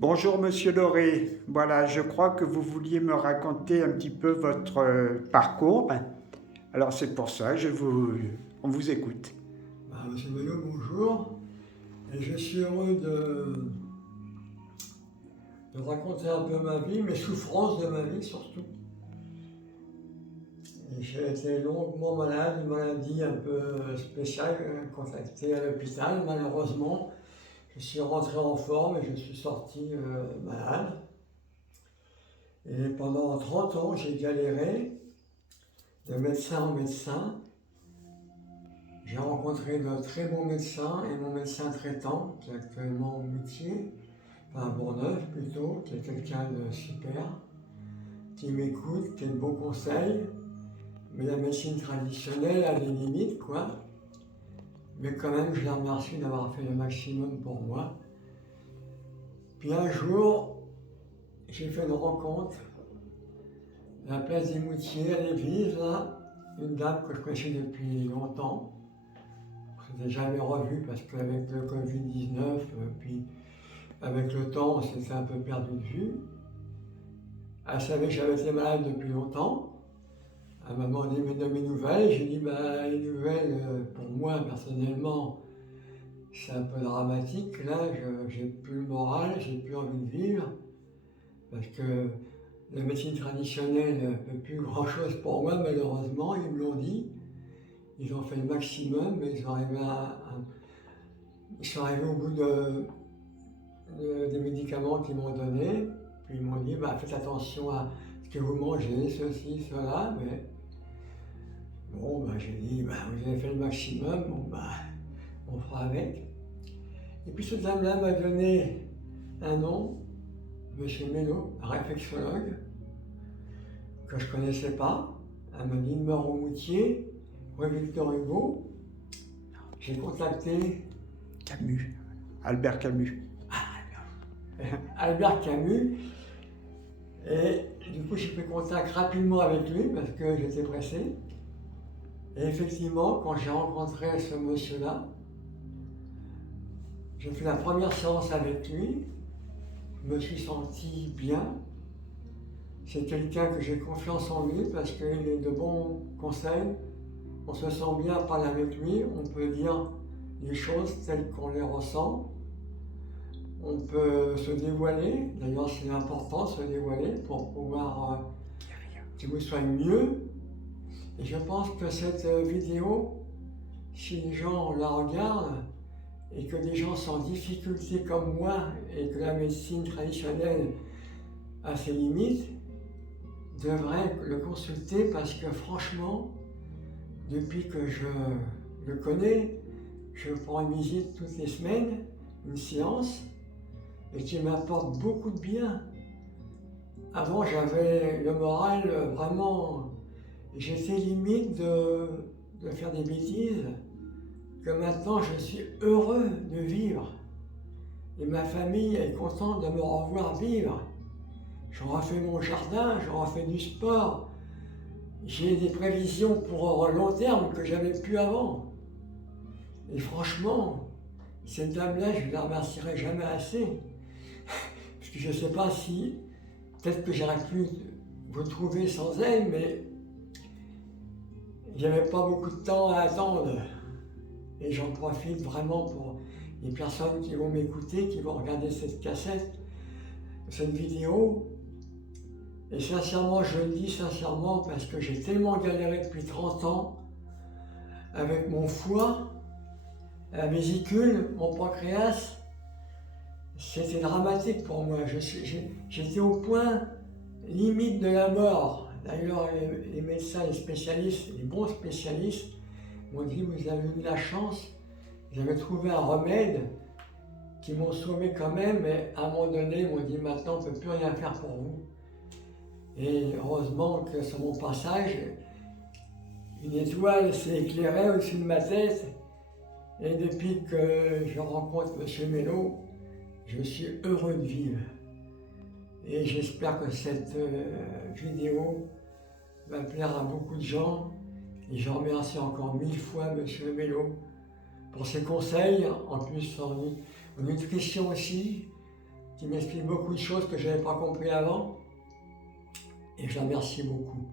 Bonjour Monsieur Doré, voilà, je crois que vous vouliez me raconter un petit peu votre parcours. Alors c'est pour ça, on vous écoute. Monsieur Bello, bonjour. Et je suis heureux de raconter un peu ma vie, mes souffrances de ma vie surtout. Et j'ai été longuement malade, une maladie un peu spéciale, contactée à l'hôpital. Malheureusement, je suis rentré en forme et je suis sorti malade. Et pendant 30 ans, j'ai galéré de médecin en médecin. J'ai rencontré de très bons médecins et mon médecin traitant, qui est actuellement au métier, enfin Bourneuf plutôt, qui est quelqu'un de super, qui m'écoute, qui a de bons conseils. Mais la médecine traditionnelle a des limites, quoi. Mais quand même, je les remercie d'avoir fait le maximum pour moi. Puis un jour, j'ai fait une rencontre à la place des Moutiers, à l'église, là, une dame que je connaissais depuis longtemps. Je ne l'ai jamais revue parce qu'avec le Covid-19, puis avec le temps, on s'était un peu perdu de vue. Elle savait que j'avais été malade depuis longtemps. Elle m'a demandé de mes nouvelles. J'ai dit, les nouvelles, pour moi, personnellement, c'est un peu dramatique. Là, j'ai plus le moral, j'ai plus envie de vivre. Parce que la médecine traditionnelle ne fait plus grand-chose pour moi, malheureusement. Ils me l'ont dit. Ils ont fait le maximum, mais ils sont arrivés au bout des médicaments qu'ils m'ont donnés. Puis ils m'ont dit, faites attention à ce que vous mangez, ceci, cela. Mais bon, j'ai dit, vous avez fait le maximum, on fera avec. Et puis cette dame-là m'a donné un nom, M. Mello, un réflexologue, que je ne connaissais pas. Elle m'a dit, une mort au Moutier, rue Victor Hugo. J'ai contacté Camus, Albert Camus. Albert Camus. Et du coup, j'ai pris contact rapidement avec lui parce que j'étais pressé. Et effectivement, quand j'ai rencontré ce monsieur-là, j'ai fait la première séance avec lui. Je me suis senti bien. C'est quelqu'un que j'ai confiance en lui parce qu'il est de bons conseils. On se sent bien à parler avec lui. On peut dire les choses telles qu'on les ressent. On peut se dévoiler. D'ailleurs, c'est important de se dévoiler pour pouvoir que vous soyez mieux. Et je pense que cette vidéo, si les gens la regardent et que des gens sont en difficulté comme moi et que la médecine traditionnelle a ses limites, devraient le consulter parce que franchement, depuis que je le connais, je prends une visite toutes les semaines, une séance, et qui m'apporte beaucoup de bien. Avant, j'avais le moral vraiment, j'étais limite de faire des bêtises, que maintenant je suis heureux de vivre. Et ma famille est contente de me revoir vivre. J'aurais fait mon jardin, j'aurais fait du sport. J'ai des prévisions pour long terme que j'avais plus avant. Et franchement, cette dame-là, je ne la remercierai jamais assez. Parce que je ne sais pas si, peut-être que j'aurais pu vous trouver sans elle, mais j'avais pas beaucoup de temps à attendre. Et j'en profite vraiment pour les personnes qui vont m'écouter, qui vont regarder cette cassette, cette vidéo. Et sincèrement, je le dis sincèrement parce que j'ai tellement galéré depuis 30 ans avec mon foie, la vésicule, mon pancréas. C'était dramatique pour moi. J'étais au point limite de la mort. D'ailleurs, les médecins, les spécialistes, les bons spécialistes m'ont dit, vous avez eu de la chance, vous avez trouvé un remède qui m'ont sauvé quand même, mais à un moment donné, ils m'ont dit, maintenant, on ne peut plus rien faire pour vous. Et heureusement que sur mon passage, une étoile s'est éclairée au-dessus de ma tête. Et depuis que je rencontre M. Mello, je suis heureux de vivre. Et j'espère que cette vidéo va plaire à beaucoup de gens. Et je remercie encore 1000 fois M. Mello pour ses conseils, en plus en nutrition aussi, qui m'explique beaucoup de choses que je n'avais pas compris avant. Et je la remercie beaucoup.